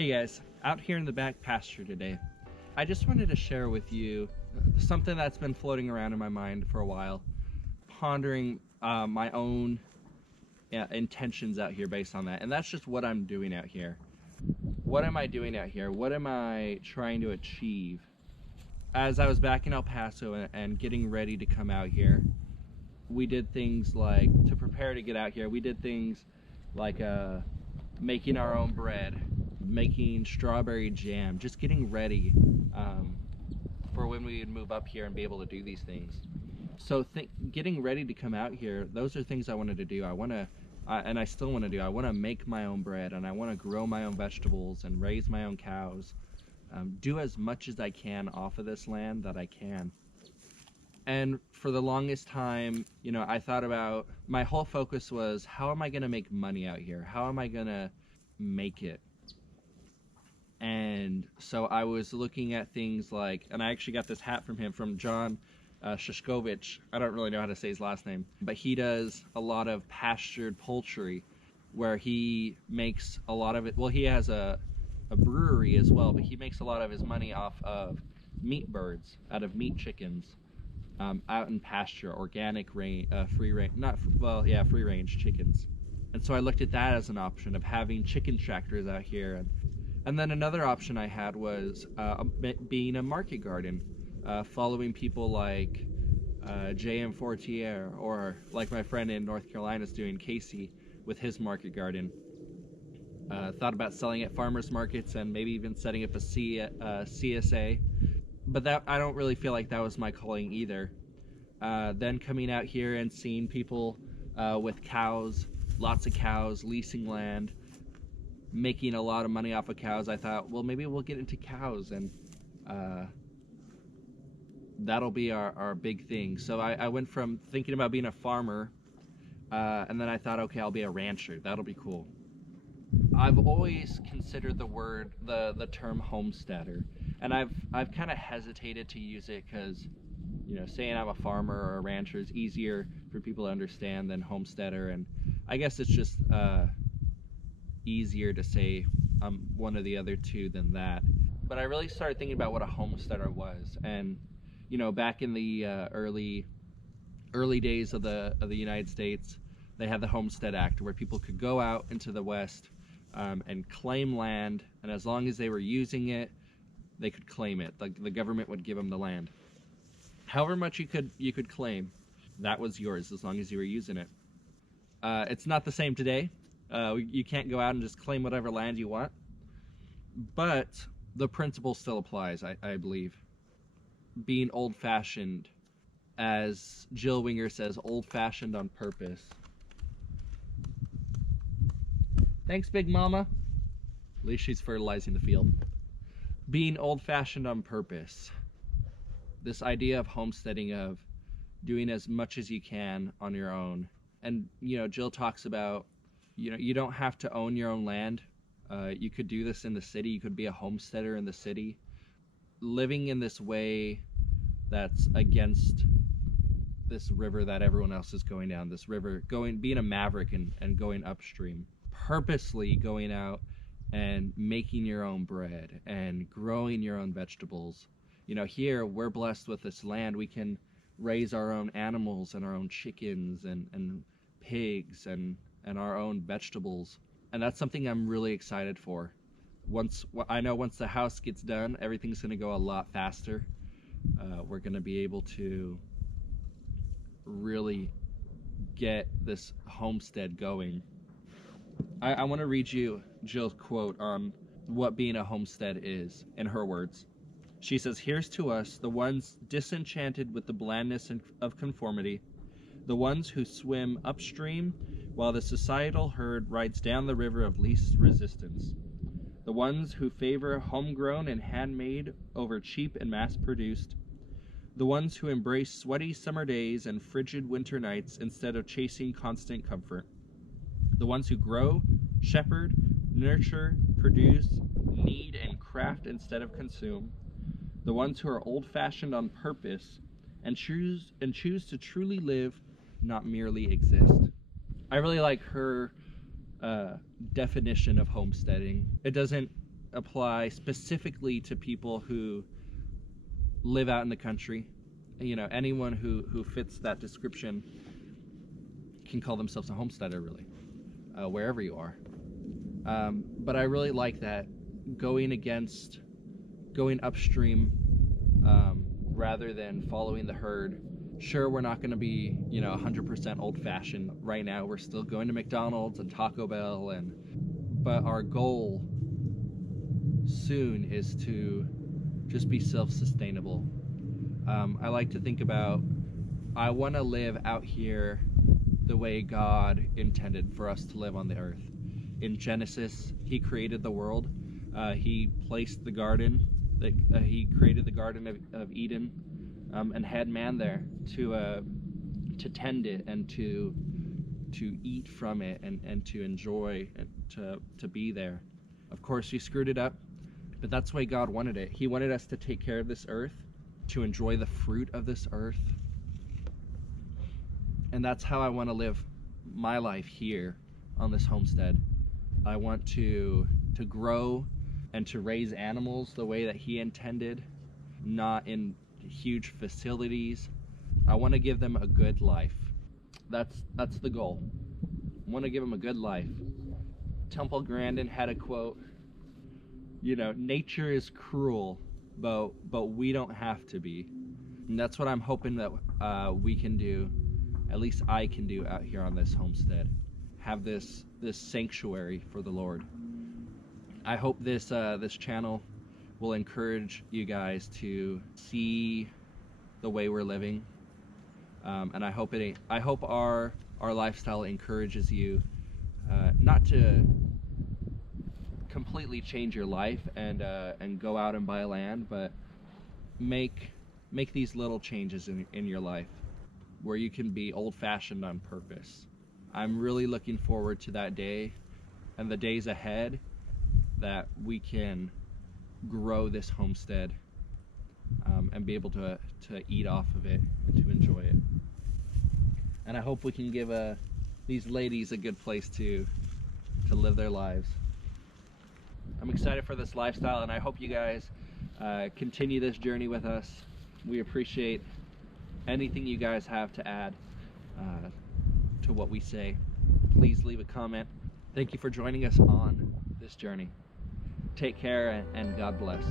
Hey guys, out here in the back pasture today. I just wanted to share with you something that's been floating around in my mind for a while, pondering my own intentions out here based on that. And that's just what I'm doing out here. What am I doing out here? What am I trying to achieve? As I was back in El Paso and getting ready to come out here, we did things like, to prepare to get out here, we did things like making our own bread, making strawberry jam, just getting ready for when we would move up here and be able to do these things. So getting ready to come out here, those are things I wanted to do. And I still want to do. I want to make my own bread, and I want to grow my own vegetables and raise my own cows. Do as much as I can off of this land that I can. And for the longest time, you know, I thought about, my whole focus was, how am I going to make money out here? How am I going to make it? And so I was looking at things like, and I actually got this hat from him, from John Shishkovich. I don't really know how to say his last name, but he does a lot of pastured poultry where he makes a lot of it. Well, he has a brewery as well, but he makes a lot of his money off of meat birds, out of meat chickens, out in pasture, organic free range chickens. And so I looked at that as an option of having chicken tractors out here. And then another option I had was being a market garden, following people like J.M. Fortier, or like my friend in North Carolina is doing, Casey, with his market garden. Thought about selling at farmers markets and maybe even setting up a CSA, but that, I don't really feel like that was my calling either. Then coming out here and seeing people with cows, lots of cows, leasing land, making a lot of money off of cows, I thought, well, maybe we'll get into cows, and that'll be our big thing. So I went from thinking about being a farmer, and then I thought, okay, I'll be a rancher. That'll be cool. I've always considered the term homesteader, and I've kind of hesitated to use it because, you know, saying I'm a farmer or a rancher is easier for people to understand than homesteader, and I guess it's just easier to say I'm one of the other two than that. But I really started thinking about what a homesteader was, and you know, back in the early days of the United States, they had the Homestead Act, where people could go out into the West and claim land, and as long as they were using it, they could claim it. The government would give them the land. However much you could claim, that was yours as long as you were using it. It's not the same today. You can't go out and just claim whatever land you want, but the principle still applies, I believe. Being old-fashioned, as Jill Winger says, old-fashioned on purpose. Thanks, Big Mama. At least she's fertilizing the field. Being old-fashioned on purpose. This idea of homesteading, of doing as much as you can on your own. And, you know, Jill talks about, you know, you don't have to own your own land. You could do this in the city. You could be a homesteader in the city. Living in this way that's against this river that everyone else is going down, this river, being a maverick and going upstream, purposely going out and making your own bread and growing your own vegetables. You know, here we're blessed with this land. We can raise our own animals and our own chickens and pigs and our own vegetables. And that's something I'm really excited for. I know once the house gets done, everything's going to go a lot faster. We're going to be able to really get this homestead going. I want to read you Jill's quote on what being a homestead is, in her words. She says, "Here's to us, the ones disenchanted with the blandness of conformity, the ones who swim upstream while the societal herd rides down the river of least resistance. The ones who favor homegrown and handmade over cheap and mass-produced. The ones who embrace sweaty summer days and frigid winter nights instead of chasing constant comfort. The ones who grow, shepherd, nurture, produce, knead, and craft instead of consume. The ones who are old-fashioned on purpose and choose to truly live, not merely exist." I really like her definition of homesteading. It doesn't apply specifically to people who live out in the country. You know, anyone who fits that description can call themselves a homesteader, really, wherever you are. But I really like that, going upstream rather than following the herd. Sure, we're not going to be, 100% old-fashioned right now. We're still going to McDonald's and Taco Bell, but our goal soon is to just be self-sustainable. I like to think about, I want to live out here the way God intended for us to live on the earth. In Genesis, He created the world. He placed the garden. He created the Garden of Eden, and had man there to tend it and to eat from it and to enjoy and to be there. Of course, we screwed it up, but that's the way God wanted it. He wanted us to take care of this earth, to enjoy the fruit of this earth. And that's how I want to live my life here on this homestead. I want to grow and to raise animals the way that He intended, not in huge facilities. I want to give them a good life. That's the goal. I want to give them a good life. Temple Grandin had a quote, nature is cruel, but we don't have to be. And that's what I'm hoping that we can do, at least I can do out here on this homestead. Have this sanctuary for the Lord. I hope this channel will encourage you guys to see the way we're living, and I hope our lifestyle encourages you not to completely change your life and go out and buy land, but make these little changes in your life where you can be old-fashioned on purpose. I'm really looking forward to that day and the days ahead that we can grow this homestead and be able to eat off of it and to enjoy it. And I hope we can give these ladies a good place to live their lives. I'm excited for this lifestyle, and I hope you guys continue this journey with us. We appreciate anything you guys have to add to what we say. Please leave a comment. Thank you for joining us on this journey. Take care, and God bless.